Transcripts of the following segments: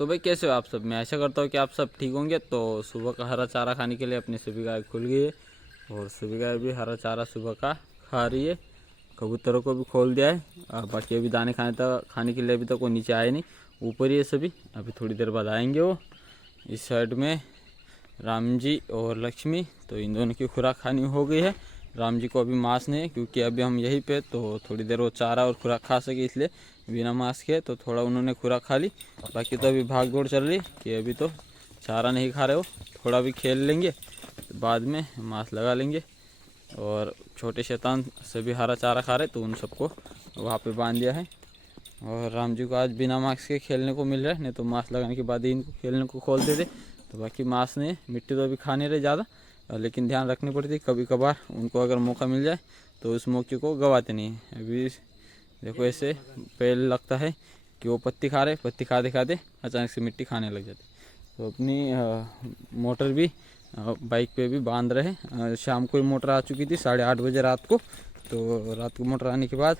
तो भाई कैसे हो आप सब। मैं आशा करता हूँ कि आप सब ठीक होंगे। तो सुबह का हरा चारा खाने के लिए अपनी सभी गाय खुल गई है और सभी गाय भी हरा चारा सुबह का खा रही है। कबूतरों को भी खोल दिया है। बाकी अभी दाने खाने के लिए अभी तक कोई नीचे आए नहीं, ऊपर ही है सभी। अभी थोड़ी देर बाद आएंगे वो। इस साइड में राम जी और लक्ष्मी, तो इन दोनों की खुराक खानी हो गई है। राम जी को अभी मांस नहीं है क्योंकि अभी हम यहीं पे, तो थोड़ी देर वो चारा और खुराक खा सके इसलिए बिना मांस के तो थोड़ा उन्होंने खुराक खा ली। बाकी तो अभी भाग दौड़ चल रही कि अभी तो चारा नहीं खा रहे हो, थोड़ा भी खेल लेंगे तो बाद में मांस लगा लेंगे। और छोटे शैतान सभी हरा चारा खा रहे तो उन सबको वहाँ पे बांध दिया है। और राम जी को आज बिना मास्क के खेलने को मिल रहा है, नहीं तो मास्क लगाने के बाद ही इनको खेलने को खोलते थे। तो बाकी मांस नहीं, मिट्टी तो अभी खा नहीं रहे ज़्यादा, लेकिन ध्यान रखनी पड़ती है कभी कभार उनको अगर मौका मिल जाए तो उस मौके को गवाते नहीं हैं। अभी देखो ऐसे पहले लगता है कि वो पत्ती खा रहे, पत्ती खाते खाते अचानक से मिट्टी खाने लग जाती। तो अपनी मोटर भी बाइक पे भी बांध रहे। शाम को ही मोटर आ चुकी थी 8:30 बजे रात को। तो रात को मोटर आने के बाद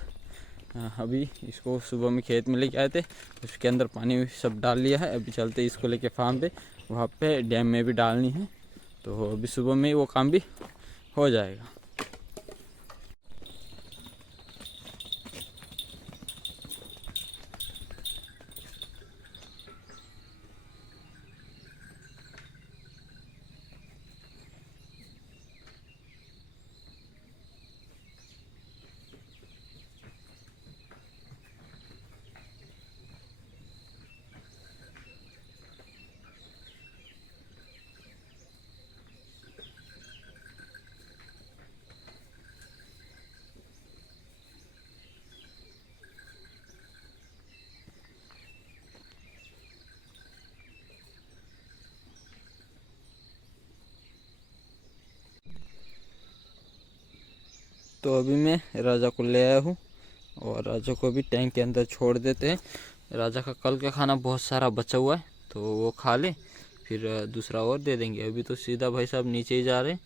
अभी इसको सुबह में खेत में लेके आए थे, उसके अंदर पानी सब डाल लिया है। अभी चलते इसको लेके फार्म पे, वहाँ पे डैम में भी डालनी है। तो अभी सुबह में वो काम भी हो जाएगा। तो अभी मैं राजा को ले आया हूँ और राजा को भी टैंक के अंदर छोड़ देते हैं। राजा का कल का खाना बहुत सारा बचा हुआ है तो वो खा ले, फिर दूसरा और दे देंगे। अभी तो सीधा भाई साहब नीचे ही जा रहे हैं,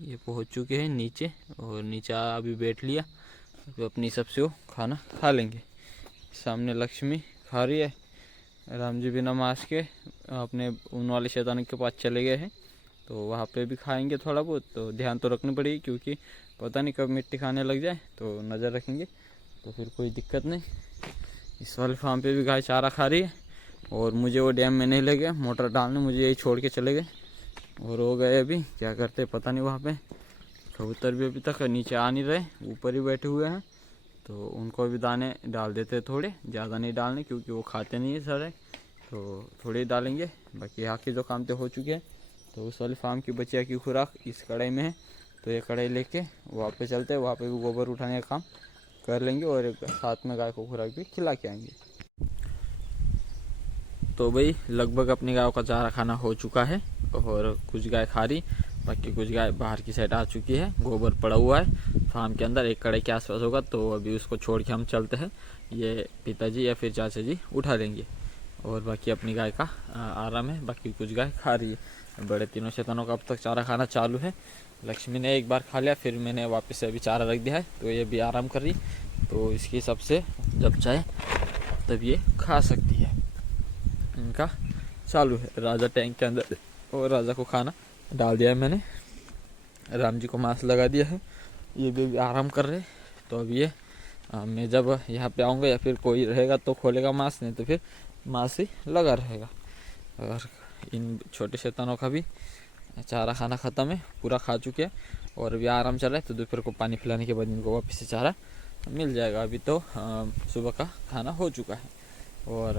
ये पहुँच चुके हैं नीचे और नीचे अभी बैठ लिया। अभी अपनी सबसे वो खाना खा लेंगे। सामने लक्ष्मी खा रही है, राम जी बिना मास्क के अपने उन वाले शैतान के पास चले गए हैं। तो वहाँ पे भी खाएंगे थोड़ा बहुत, तो ध्यान तो रखनी पड़ेगी क्योंकि पता नहीं कब मिट्टी खाने लग जाए, तो नज़र रखेंगे तो फिर कोई दिक्कत नहीं। इस वाले फार्म पे भी गाय चारा खा रही है और मुझे वो डैम में नहीं ले गए मोटर डालने, मुझे यही छोड़ के चले गए और हो गए। अभी क्या करते पता नहीं। वहाँ पे कबूतर भी अभी तक नीचे आ नहीं रहे, ऊपर ही बैठे हुए हैं। तो उनको भी दाने डाल देते थोड़े, ज़्यादा नहीं डालने क्योंकि वो खाते नहीं है सारे, तो थोड़े ही डालेंगे। बाकी यहाँ के जो काम तो हो चुके हैं। तो उस वाले फार्म की बचिया की खुराक इस कढ़ाई में है, तो ये कढ़ाई लेके वहाँ पे चलते हैं, वहाँ पे भी गोबर उठाने का काम कर लेंगे और एक साथ में गाय को खुराक भी खिला के आएंगे। तो भाई लगभग अपनी गायों का चारा खाना हो चुका है और कुछ गाय खा रही, बाकी कुछ गाय बाहर की साइड आ चुकी है। गोबर पड़ा हुआ है फार्म के अंदर, एक कढ़ाई के आसपास होगा। तो अभी उसको छोड़ के हम चलते हैं, ये पिताजी या फिर चाचा जी उठा लेंगे और बाकी अपनी गाय का आराम है। बाकी कुछ गाय खा रही है। बड़े तीनों शैतानों का अब तक चारा खाना चालू है। लक्ष्मी ने एक बार खा लिया, फिर मैंने वापस से अभी चारा रख दिया है, तो ये भी आराम कर रही। तो इसके हिसाब से जब चाहे तब ये खा सकती है। इनका चालू है। राजा टैंक के अंदर और राजा को खाना डाल दिया है मैंने, राम जी को मांस लगा दिया है, ये भी आराम कर रहे। तो अब ये मैं जब यहाँ पे आऊँगा या फिर कोई रहेगा तो खोलेगा मांस, नहीं तो फिर मांस ही लगा रहेगा। और इन छोटे शैतानों का भी चारा खाना ख़त्म है, पूरा खा चुके हैं और अभी आराम चल रहा है। तो दोपहर को पानी पिलाने के बाद इनको वापस से चारा मिल जाएगा। अभी तो सुबह का खाना हो चुका है और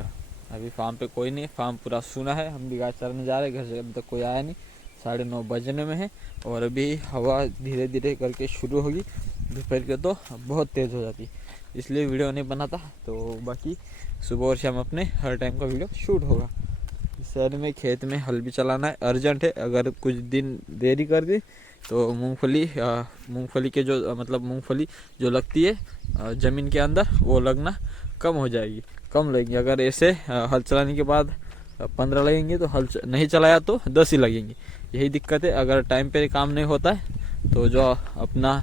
अभी फार्म पे कोई नहीं, फार्म पूरा सूना है। हम भी गाय चराने जा रहे हैं, घर से अभी तक कोई आया नहीं। 9:30 बजने में है और अभी हवा धीरे धीरे करके शुरू होगी। दोपहर के तो बहुत तेज़ हो जाती है, इसलिए वीडियो नहीं बनाता। तो बाकी सुबह और शाम अपने हर टाइम का वीडियो शूट होगा। इस शहर में खेत में हल भी चलाना है, अर्जेंट है। अगर कुछ दिन देरी कर दी तो मूंगफली के जो मतलब मूंगफली जो लगती है ज़मीन के अंदर वो लगना कम हो जाएगी, कम लगेंगे। अगर ऐसे हल चलाने के बाद 15 लगेंगे तो हल नहीं चलाया तो 10 ही लगेंगे। यही दिक्कत है। अगर टाइम पे काम नहीं होता है तो जो अपना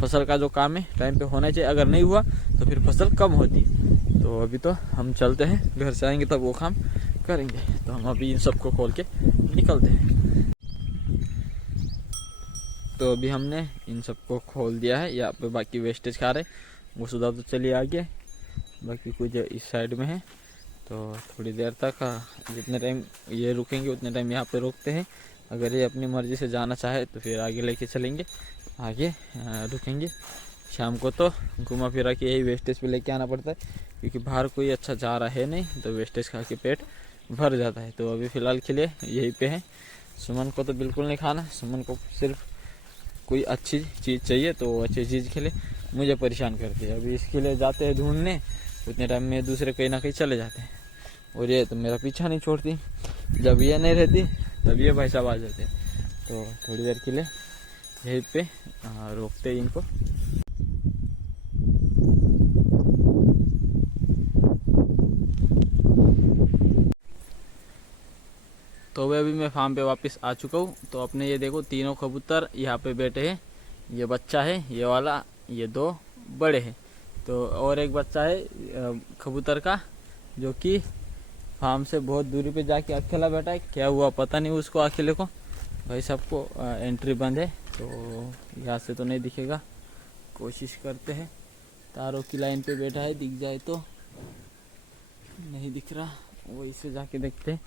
फसल का जो काम है टाइम पे होना चाहिए, अगर नहीं हुआ तो फिर फसल कम होती है। तो अभी तो हम चलते हैं, घर से आएंगे तब वो काम करेंगे। तो हम अभी इन सबको खोल के निकलते हैं। तो अभी हमने इन सबको खोल दिया है। यहाँ पे बाकी वेस्टेज खा रहे, वो सुधा तो चलिए आगे, बाकी कुछ इस साइड में है। तो थोड़ी देर तक जितने टाइम ये रुकेंगे उतने टाइम यहाँ पे रोकते हैं। अगर ये अपनी मर्ज़ी से जाना चाहे तो फिर आगे लेके चलेंगे, आगे रुकेंगे। शाम को तो घुमा फिरा के यही वेस्टेज पे लेके आना पड़ता है, क्योंकि बाहर कोई अच्छा जा रहा है नहीं, तो वेस्टेज खा के पेट भर जाता है। तो अभी फ़िलहाल के लिए यहीं पे है। सुमन को तो बिल्कुल नहीं खाना, सुमन को सिर्फ कोई अच्छी चीज़ चाहिए, तो अच्छी चीज़ के लिए मुझे परेशान करती है। अभी इसके लिए जाते हैं ढूंढने, उतने टाइम में दूसरे कहीं ना कहीं चले जाते हैं। और ये तो मेरा पीछा नहीं छोड़ती, जब ये नहीं रहती तब ये भाई साहब आ जाते हैं। तो थोड़ी देर के लिए यहीं पे रोकते हैं इनको। तो अभी मैं फार्म पे वापस आ चुका हूँ। तो अपने ये देखो तीनों कबूतर यहाँ पे बैठे हैं। ये बच्चा है, ये वाला, ये दो बड़े हैं। तो और एक बच्चा है कबूतर का, जो कि फार्म से बहुत दूरी पे जाके अकेला बैठा है। क्या हुआ पता नहीं उसको, अकेले को। भाई सबको एंट्री बंद है, तो यहाँ से तो नहीं दिखेगा। कोशिश करते हैं, तारों की लाइन पे बैठा है, दिख जाए तो। नहीं दिख रहा, वहीं से जाके देखते हैं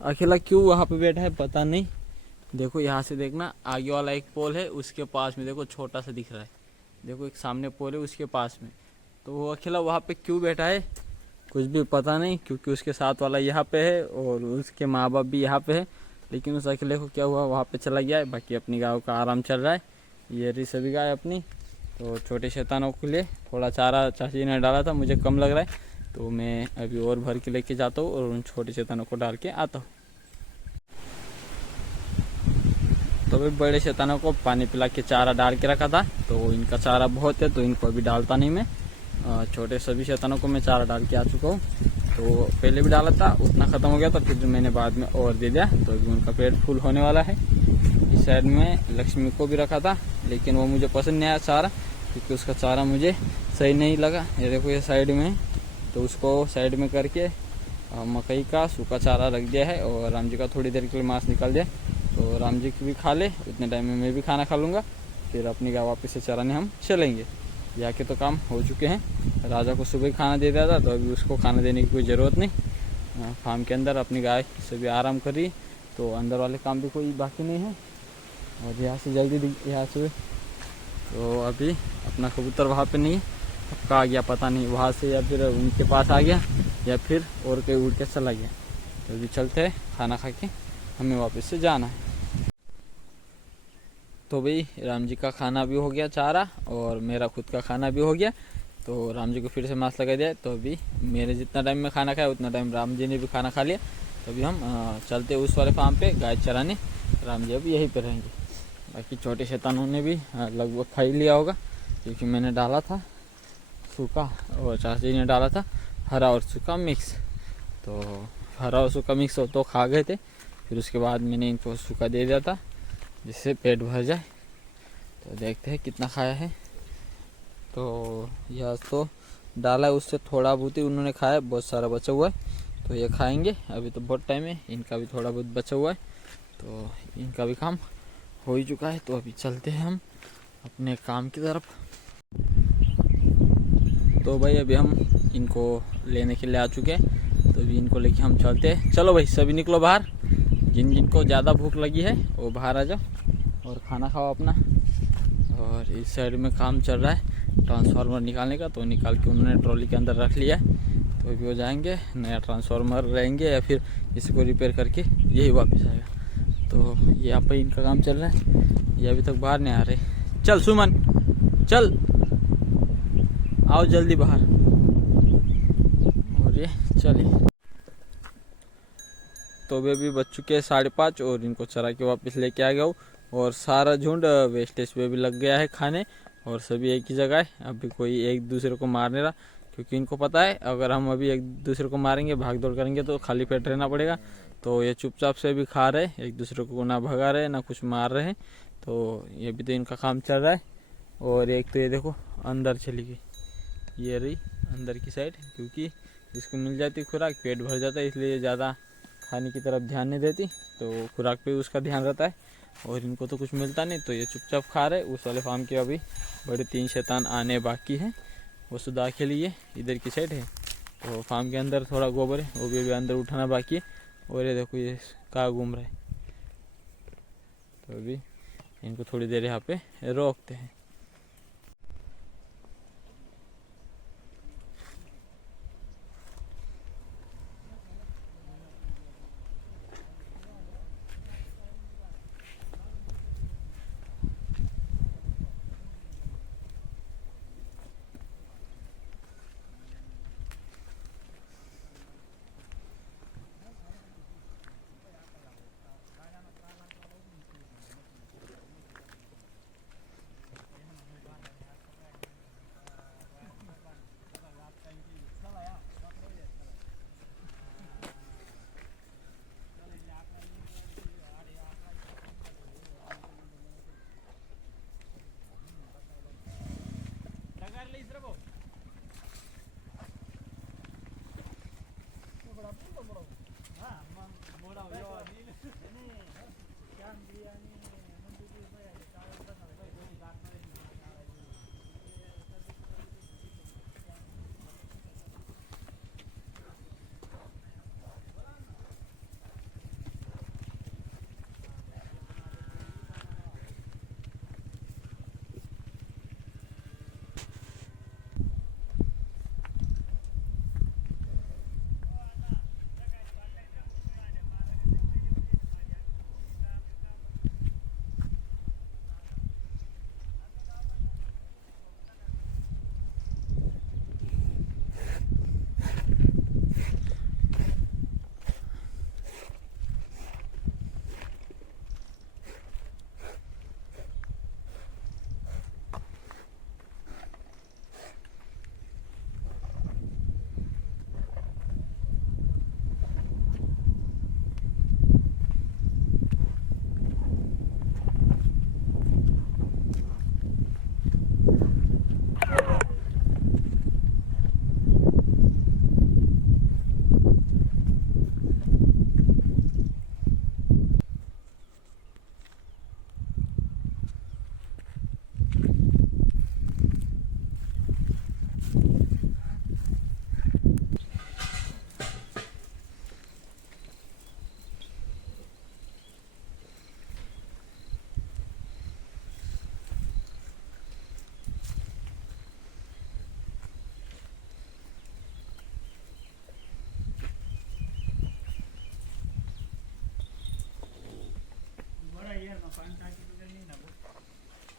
अकेला क्यों वहाँ पे बैठा है, पता नहीं। देखो यहाँ से देखना, आगे वाला एक पोल है, उसके पास में देखो छोटा सा दिख रहा है। देखो एक सामने पोल है, उसके पास में। तो वो अकेला वहाँ पे क्यों बैठा है कुछ भी पता नहीं, क्योंकि उसके साथ वाला यहाँ पे है और उसके माँ बाप भी यहाँ पे है। लेकिन उस अकेले को क्या हुआ, वहाँ पे चला गया है। बाकी अपनी गाँव का आराम चल रहा है। ये रही सभी गाय अपनी। तो छोटे शैतानों के लिए थोड़ा चारा चाची ने डाला था, मुझे कम लग रहा है, तो मैं अभी और भर के लेके जाता हूँ और उन छोटे शैतानों को डाल के आता हूँ। तो अभी बड़े शैतानों को पानी पिला के चारा डाल के रखा था, तो इनका चारा बहुत है, तो इनको अभी डालता नहीं मैं। छोटे सभी शैतानों को मैं चारा डाल के आ चुका हूँ। तो पहले भी डाला था, उतना ख़त्म हो गया था, फिर मैंने बाद में और दे दिया। तो अभी उनका पेट फुल होने वाला है। इस साइड में लक्ष्मी को भी रखा था, लेकिन वो मुझे पसंद नहीं आया चारा, क्योंकि उसका चारा मुझे सही नहीं लगा। ये देखो ये साइड में, तो उसको साइड में करके मकई का सूखा चारा रख दिया है। और राम जी का थोड़ी देर के लिए मांस निकाल दिया, तो राम जी की भी खा ले, उतने टाइम में मैं भी खाना खा लूँगा। फिर अपनी गाँव वापस से चराने हम चलेंगे। यहाँ के तो काम हो चुके हैं। राजा को सुबह ही खाना दे दिया था, तो अभी उसको खाना देने की कोई ज़रूरत नहीं। फार्म के अंदर अपनी गाय सभी आराम कर रही, तो अंदर वाले काम भी कोई बाकी नहीं है। और यहाँ से जल्दी यहाँ से, तो अभी अपना कबूतर वहाँ पे नहीं है, अब कहाँ गया पता नहीं, वहाँ से या फिर उनके पास आ गया या फिर और कहीं उड़ के चला गया। तो अभी चलते हैं, खाना खा के हमें वापस से जाना है। तो भाई राम जी का खाना भी हो गया चारा, और मेरा खुद का खाना भी हो गया। तो राम जी को फिर से मांस लगा दिया। तो अभी मेरे जितना टाइम में खाना खाया उतना टाइम राम जी ने भी खाना खा लिया। तो अभी हम चलते उस वाले फार्म पे गाय चराने। राम जी अभी यहीं पे रहेंगे। बाकी छोटे शैतानों ने भी लगभग खा ही लिया होगा, क्योंकि मैंने डाला था सूखा और चाची ने डाला था हरा और सूखा मिक्स। तो हरा और सूखा मिक्स तो खा गए थे, फिर उसके बाद मैंने इनको सूखा दे दिया था, जिससे पेट भर जाए। तो देखते हैं कितना खाया है। तो यह तो डाला है, उससे थोड़ा बहुत ही उन्होंने खाया, बहुत सारा बचा हुआ है। तो ये खाएंगे, अभी तो बहुत टाइम है, इनका भी थोड़ा बहुत बचा हुआ है। तो इनका भी काम हो ही चुका है। तो अभी चलते हैं हम अपने काम की तरफ। तो भाई अभी हम इनको लेने के लिए आ चुके हैं। तो अभी इनको लेके हम चलते हैं। चलो भाई सभी निकलो बाहर, जिन जिनको ज़्यादा भूख लगी है वो बाहर आ जाओ और खाना खाओ अपना। और इस साइड में काम चल रहा है ट्रांसफार्मर निकालने का, तो निकाल के उन्होंने ट्रॉली के अंदर रख लिया है। तो अभी वो जाएंगे, नया ट्रांसफार्मर रहेंगे या फिर इसको रिपेयर करके यही वापस आएगा। तो यहाँ पर इनका काम चल रहा है, ये अभी तक बाहर नहीं आ रहे। चल सुमन चल, आओ जल्दी बाहर। और ये चलिए। तो वे भी बज चुके हैं 5:30 और इनको चरा के वापस लेके आ गया हूँ। और सारा झुंड वेस्टेज पे भी लग गया है खाने, और सभी एक ही जगह है। अभी कोई एक दूसरे को मार नहीं रहा, क्योंकि इनको पता है अगर हम अभी एक दूसरे को मारेंगे, भाग दौड़ करेंगे, तो खाली पेट रहना पड़ेगा। तो ये चुपचाप से भी खा रहे, एक दूसरे को ना भगा रहे ना कुछ मार रहे हैं। तो ये भी तो इनका काम चल रहा है। और एक तो ये देखो अंदर चली गई, ये रही अंदर की साइड, क्योंकि इसको मिल जाती खुराक पेट भर जाता है, इसलिए ज़्यादा खाने की तरफ ध्यान नहीं देती, तो खुराक पे उसका ध्यान रहता है। और इनको तो कुछ मिलता नहीं, तो ये चुपचाप खा रहे। उस वाले फार्म के अभी बड़े 3 शैतान आने बाकी हैं, वो सुधा के लिए इधर की साइड है। तो फार्म के अंदर थोड़ा गोबर है, वो भी अभी अंदर उठाना बाकी है। और ये देखो ये कहाँ घूम रहा है, तो अभी इनको थोड़ी देर यहाँ पे रोकते हैं।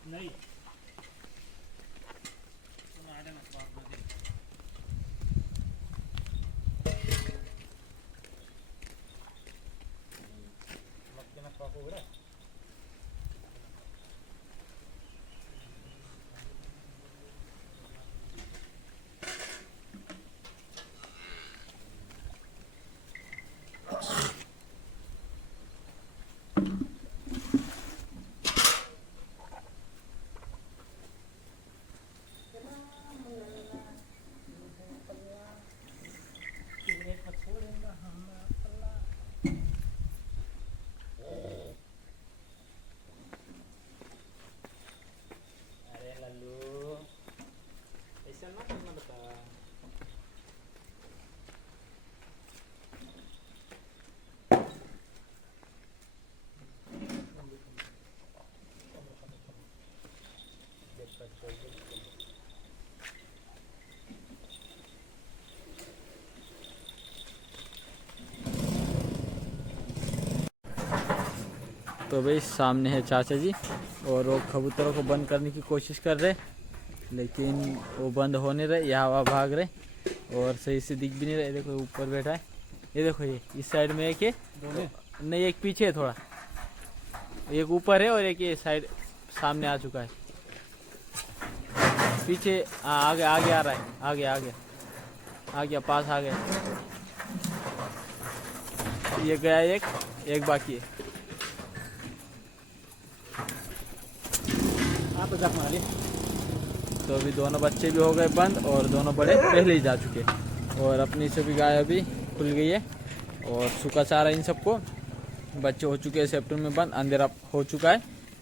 नहीं तो भाई सामने है चाचा जी, और वो कबूतरों को बंद करने की कोशिश कर रहे, लेकिन वो बंद हो नहीं रहे, यहाँ वहाँ भाग रहे और सही से दिख भी नहीं रहे। देखो ऊपर बैठा है, ये देखो ये इस साइड में एक है, नहीं एक पीछे है थोड़ा, एक ऊपर है और एक ये साइड सामने आ चुका है, पीछे आगे आगे आ रहा है, आगे आगे आ गया, पास आ गया, ये गया एक बाकी है। आप जख मारिए तो अभी दोनों बच्चे भी हो गए बंद और दोनों बड़े पहले ही जा चुके। और अपनी सभी गाय अभी खुल गई है और सूखा चारा इन सबको, बच्चे हो चुके हैं सेप्टेम्बर में बंद, अंधेरा हो चुका है।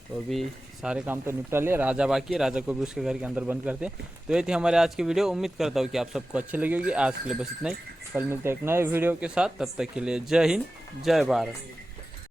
तो अभी सारे काम तो निपटा लिए, राजा बाकी है, राजा को भी उसके घर के अंदर बंद करते हैं। तो ये थी हमारे आज की वीडियो, उम्मीद करता हूँ कि आप सबको अच्छी लगी होगी। आज के लिए बस इतना ही, कल मिलते हैं एक नए वीडियो के साथ, तब तक के लिए जय हिंद जय भारत।